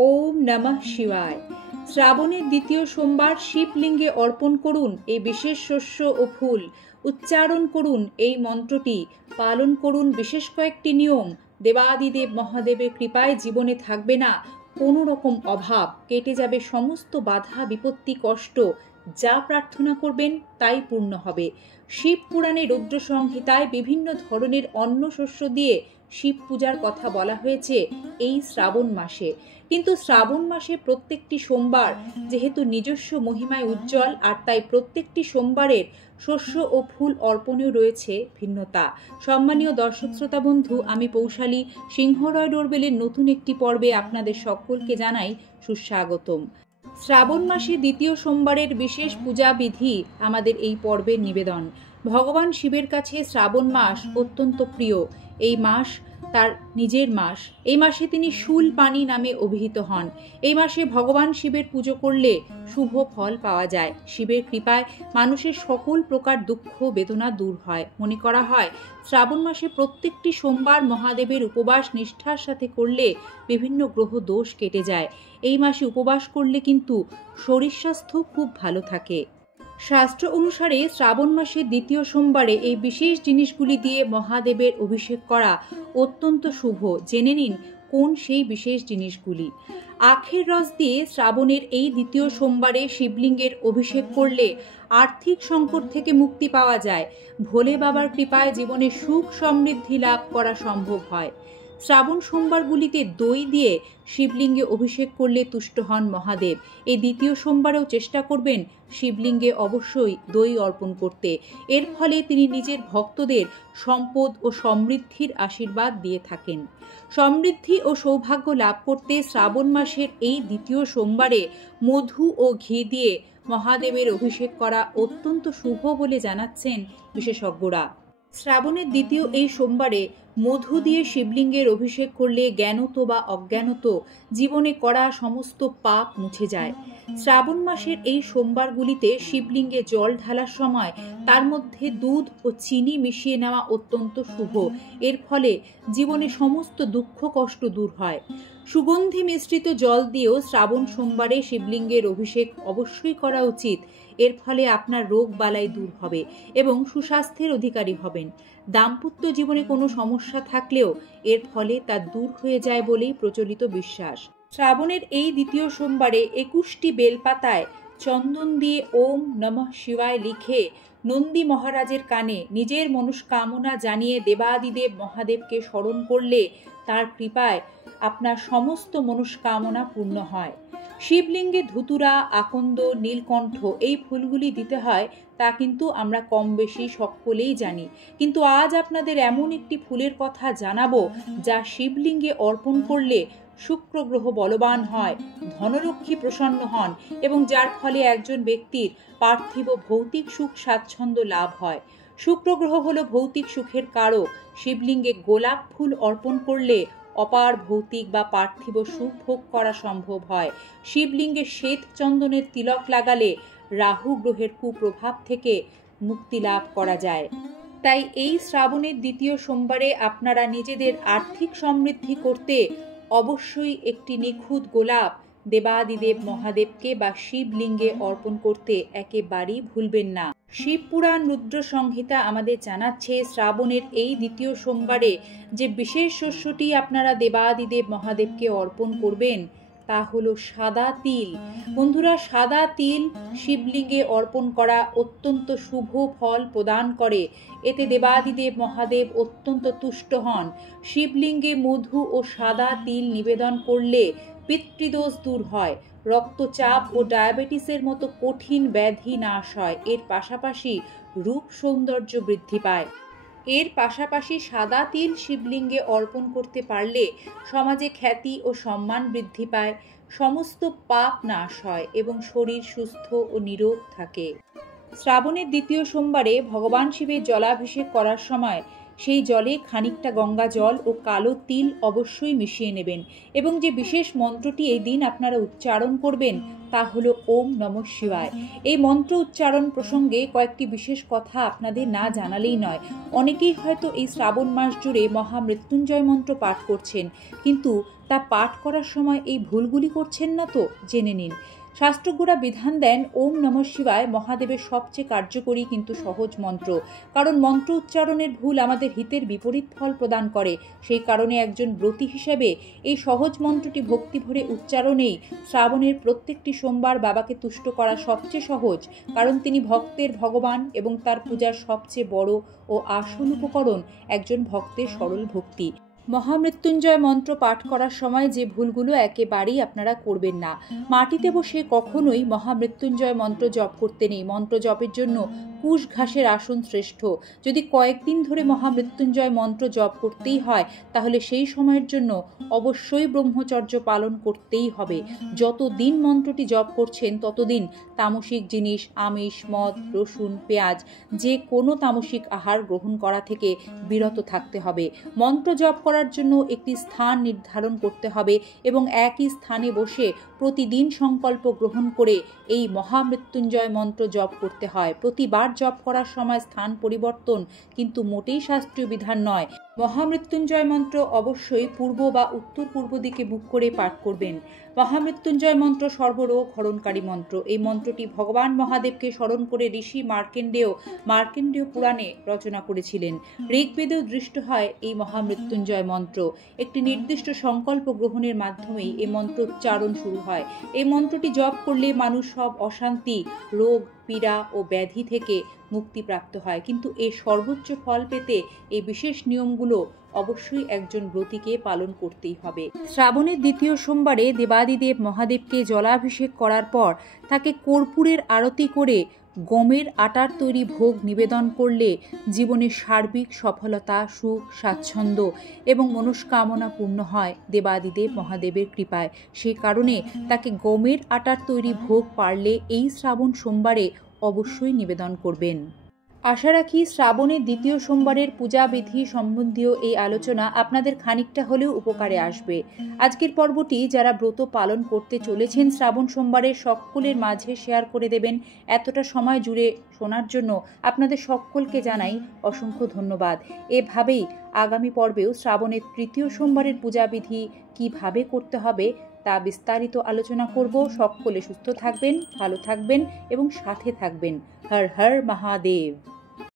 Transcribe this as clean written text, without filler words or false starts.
ওম নমঃ শিবায়। শ্রাবণের দ্বিতীয় সোমবার শিবলিঙ্গে অর্পণ করুন এই বিশেষ শস্য ও ফুল। উচ্চারণ করুন এই মন্ত্রটি, পালন করুন বিশেষ কয়েকটি নিয়ম। দেবাদিদেব মহাদেবের কৃপায় জীবনে থাকবে না কোনো রকম অভাব, কেটে যাবে সমস্ত বাধা বিপত্তি কষ্ট। যা প্রার্থনা করবেন তাই পূর্ণ হবে। শিব পুরাণে রুদ্র সংহিতায় বিভিন্ন ধরনের অন্ন শস্য দিয়ে শিব পূজার কথা বলা হয়েছে এই শ্রাবণ মাসে। কিন্তু শ্রাবণ মাসে প্রত্যেকটি সোমবার যেহেতু নিজস্ব মহিমায় উজ্জ্বল, আর তাই প্রত্যেকটি সোমবারের শস্য ও ফুল অর্পণেও রয়েছে ভিন্নতা। সম্মানীয় দর্শক শ্রোতা বন্ধু, আমি পৌশালী সিংহরয় ডোরবেলের নতুন একটি পর্বে আপনাদের সকলকে জানাই সুস্বাগতম। শ্রাবণ মাসে দ্বিতীয় সোমবারের বিশেষ পূজাবিধি আমাদের এই পর্বের নিবেদন। ভগবান শিবের কাছে শ্রাবণ মাস অত্যন্ত প্রিয়। এই মাস তার নিজের মাস। এই মাসে তিনি শূল পানি নামে অভিহিত হন। এই মাসে ভগবান শিবের পুজো করলে শুভ ফল পাওয়া যায়। শিবের কৃপায় মানুষের সকল প্রকার দুঃখ বেদনা দূর হয়। মনে করা হয় শ্রাবণ মাসে প্রত্যেকটি সোমবার মহাদেবের উপবাস নিষ্ঠার সাথে করলে বিভিন্ন গ্রহ দোষ কেটে যায়। এই মাসে উপবাস করলে কিন্তু শরীর স্বাস্থ্য খুব ভালো থাকে। শাস্ত্র অনুসারে শ্রাবণ মাসের দ্বিতীয় সোমবারে এই বিশেষ জিনিসগুলি দিয়ে মহাদেবের অভিষেক করা অত্যন্ত শুভ। জেনে নিন কোন সেই বিশেষ জিনিসগুলি। আখের রস দিয়ে শ্রাবণের এই দ্বিতীয় সোমবারে শিবলিঙ্গের অভিষেক করলে আর্থিক সংকট থেকে মুক্তি পাওয়া যায়। ভোলে বাবার কৃপায় জীবনে সুখ সমৃদ্ধি লাভ করা সম্ভব হয়। শ্রাবণ সোমবারগুলিতে দই দিয়ে শিবলিঙ্গে অভিষেক করলে তুষ্ট হন মহাদেব। এই দ্বিতীয় সোমবারেও চেষ্টা করবেন শিবলিঙ্গে অবশ্যই দই অর্পণ করতে। এর ফলে তিনি নিজের ভক্তদের সম্পদ ও সমৃদ্ধির আশীর্বাদ দিয়ে থাকেন। সমৃদ্ধি ও সৌভাগ্য লাভ করতে শ্রাবণ মাসের এই দ্বিতীয় সোমবারে মধু ও ঘি দিয়ে মহাদেবের অভিষেক করা অত্যন্ত শুভ বলে জানাচ্ছেন বিশেষজ্ঞরা। শ্রাবণের দ্বিতীয় এই সোমবারে মধু দিয়ে শিবলিঙ্গের অভিষেক করলে জ্ঞানত বা অজ্ঞানত জীবনে করা সমস্ত পাপ মুছে যায়। শ্রাবণ মাসের এই সোমবারগুলিতে শিবলিঙ্গে জল ঢালার সময় তার মধ্যে দুধ ও চিনি মিশিয়ে নেওয়া অত্যন্ত শুভ। এর ফলে জীবনে সমস্ত দুঃখ কষ্ট দূর হয়। সুগন্ধি মিশ্রিত জল দিয়েও শ্রাবণ সোমবারে শিবলিঙ্গের অভিষেক অবশ্যই করা উচিত। এর ফলে আপনার রোগ বালাই দূর হবে এবং সুস্বাস্থ্যের অধিকারী হবেন। দাম্পত্য জীবনে কোনো সমস্যা থাকলেও এর ফলে তা দূর হয়ে যায় বলেই প্রচলিত বিশ্বাস। শ্রাবণের এই দ্বিতীয় সোমবারে 21টি বেলপাতায় চন্দন দিয়ে ওম নমঃ শিবায় লিখে নন্দী মহারাজের কানে নিজের মনস্কামনা জানিয়ে দেবাদিদেব মহাদেবকে স্মরণ করলে তার কৃপায় আপনার সমস্ত মনস্কামনা পূর্ণ হয়। শিবলিঙ্গে ধুতুরা, আকন্দ, নীলকণ্ঠ এই ফুলগুলি দিতে হয় তা কিন্তু আমরা কম বেশি সকলেই জানি। কিন্তু আজ আপনাদের এমন একটি ফুলের কথা জানাবো যা শিবলিঙ্গে অর্পণ করলে শুক্র গ্রহ বলবান হয়, ধনলক্ষ্মী প্রসন্ন হন এবং যার ফলে একজন ব্যক্তির পার্থিব ভৌতিক সুখ স্বাচ্ছন্দ্য লাভ হয়। শুক্র গ্রহ হলো ভৌতিক সুখের কারক। শিবলিঙ্গে গোলাপ ফুল অর্পণ করলে অপার ভৌতিক বা পার্থিব সুখ ভোগ করা সম্ভব হয়। শিবলিঙ্গে শ্বেত চন্দনের তিলক লাগালে রাহু গ্রহের কুপ্রভাব থেকে মুক্তি লাভ করা যায়। তাই এই শ্রাবণের দ্বিতীয় সোমবারে আপনারা নিজেদের আর্থিক সমৃদ্ধি করতে অবশ্যই একটি নিখুঁত গোলাপ দেবাদিদেব মহাদেবকে বা শিবলিঙ্গে অর্পণ করতে একেবারেই ভুলবেন না। শিব পুরাণ রুদ্র সংহিতা আমাদের জানাচ্ছে শ্রাবণের এই দ্বিতীয় সোমবারে যে বিশেষ শস্যটি আপনারা দেবাদিদেব মহাদেবকে অর্পণ করবেন তা হলো সাদা তিল। বন্ধুরা, সাদা তিল শিবলিঙ্গে অর্পণ করা অত্যন্ত শুভ ফল প্রদান করে। এতে দেবাদিদেব মহাদেব অত্যন্ত তুষ্ট হন। শিবলিঙ্গে মধু ও সাদা তিল নিবেদন করলে পিতৃদোষ দূর হয়, রক্তচাপ ও ডায়াবেটিসের মতো কঠিন ব্যাধি নাশ হয়। এর পাশাপাশি রূপ সৌন্দর্য বৃদ্ধি পায়। এর পাশাপাশি সাদা তিল শিবলিঙ্গে অর্পণ করতে পারলে সমাজে খ্যাতি ও সম্মান বৃদ্ধি পায়, সমস্ত পাপ নাশ হয় এবং শরীর সুস্থ ও নিরোগ থাকে। শ্রাবণের দ্বিতীয় সোমবারে ভগবান শিবের জলাভিষেক করার সময় সেই জলে খানিকটা গঙ্গা জল ও কালো তিল অবশ্যই মিশিয়ে নেবেন এবং যে বিশেষ মন্ত্রটি এই দিন আপনারা উচ্চারণ করবেন তা হলো ওম নমঃ শিবায়। এই মন্ত্র উচ্চারণ প্রসঙ্গে কয়েকটি বিশেষ কথা আপনাদের না জানালেই নয়। অনেকেই হয়তো এই শ্রাবণ মাস জুড়ে মহামৃত্যুঞ্জয় মন্ত্র পাঠ করছেন, কিন্তু তা পাঠ করার সময় এই ভুলগুলি করছেন না তো? জেনে নিন। শাস্ত্রজ্ঞরা বিধান দেন ওম নমঃ শিবায় মহাদেবের সবচেয়ে কার্যকরী কিন্তু সহজ মন্ত্র, কারণ মন্ত্র উচ্চারণের ভুল আমাদের হিতের বিপরীত ফল প্রদান করে। সেই কারণে একজন ব্রতী হিসেবে এই সহজ মন্ত্রটি ভক্তি ভরে উচ্চারণেই শ্রাবণের প্রত্যেকটি সোমবার বাবাকে তুষ্ট করা সবচেয়ে সহজ, কারণ তিনি ভক্তের ভগবান এবং তার পূজার সবচেয়ে বড় ও আসল উপকরণ একজন ভক্তের সরল ভক্তি। মহামৃত্যুঞ্জয় মন্ত্র পাঠ করার সময় যে ভুলগুলো একেবারেই আপনারা করবেন না। মাটিতে বসে কখনোই মহামৃত্যুঞ্জয় মন্ত্র জপ করতে নেই। মন্ত্র জপের জন্য কুশ ঘাসের আসন শ্রেষ্ঠ। যদি কয়েকদিন ধরে মহামৃত্যুঞ্জয় মন্ত্র জপ করতেই হয়, তাহলে সেই সময়ের জন্য অবশ্যই ব্রহ্মচর্য পালন করতেই হবে। যতদিন মন্ত্রটি জপ করছেন ততদিন তামসিক জিনিস, আমিষ, মদ, রসুন, পেঁয়াজ, যে কোনো তামসিক আহার গ্রহণ করা থেকে বিরত থাকতে হবে। মন্ত্র জপ করার জন্য একটি স্থান নির্ধারণ করতে হবে এবং একই স্থানে বসে প্রতিদিন সংকল্প গ্রহণ করে এই মহামৃত্যুঞ্জয় মন্ত্র জপ করতে হয়। প্রতিবার জপ করার সময় স্থান পরিবর্তন কিন্তু মোটেই শাস্ত্রীয় বিধান নয়। মহামৃত্যুঞ্জয় মন্ত্র অবশ্যই পূর্ব বা উত্তর পূর্ব দিকে মুখ করে পাঠ করবেন। মহামৃত্যুঞ্জয় মন্ত্র সর্বরোগ হরণকারী মন্ত্র। এই মন্ত্রটি ভগবান মহাদেবকে স্মরণ করে ঋষি মার্কেন্ডেয় পুরাণে রচনা করেছিলেন। ঋগ্বেদেও দৃষ্ট হয় এই মহামৃত্যুঞ্জয় মন্ত্র। একটি নির্দিষ্ট সংকল্প গ্রহণের মাধ্যমেই এই মন্ত্র উচ্চারণ শুরু হয়। এই মন্ত্রটি জপ করলে মানুষ সব অশান্তি, রোগ, পীড়া ও ব্যাধি থেকে মুক্তিপ্রাপ্ত হয়, কিন্তু এই সর্বোচ্চ ফল পেতে এই বিশেষ নিয়মগুলো অবশ্যই একজন ব্রতীকে পালন করতেই হবে। শ্রাবণের দ্বিতীয় সোমবারে দেবাদিদেব মহাদেবকে জলাভিষেক করার পর তাকে কর্পূরের আরতি করে গমের আটার তৈরি ভোগ নিবেদন করলে জীবনের সার্বিক সফলতা, সুখ, স্বাচ্ছন্দ্য এবং মনস্কামনা পূর্ণ হয় দেবাদিদেব মহাদেবের কৃপায়। সেই কারণে তাকে গমের আটার তৈরি ভোগ পারলে এই শ্রাবণ সোমবারে অবশ্যই নিবেদন করবেন। আশা রাখি শ্রাবণের দ্বিতীয় সোমবারের পূজাবিধি সম্বন্ধীয় এই আলোচনা আপনাদের খানিকটা হলেও উপকারে আসবে। আজকের পর্বটি যারা ব্রত পালন করতে চলেছেন শ্রাবণ সোমবারের সকলের মাঝে শেয়ার করে দেবেন। এতটা সময় জুড়ে শোনার জন্য আপনাদের সকলকে জানাই অসংখ্য ধন্যবাদ। এভাবেই আগামী পর্বেও শ্রাবণের তৃতীয় সোমবারের পূজাবিধি কিভাবে করতে হবে তা বিস্তারিত আলোচনা করব। সকলে সুস্থ থাকবেন, ভালো থাকবেন এবং সাথে থাকবেন। হর হর মহাদেব।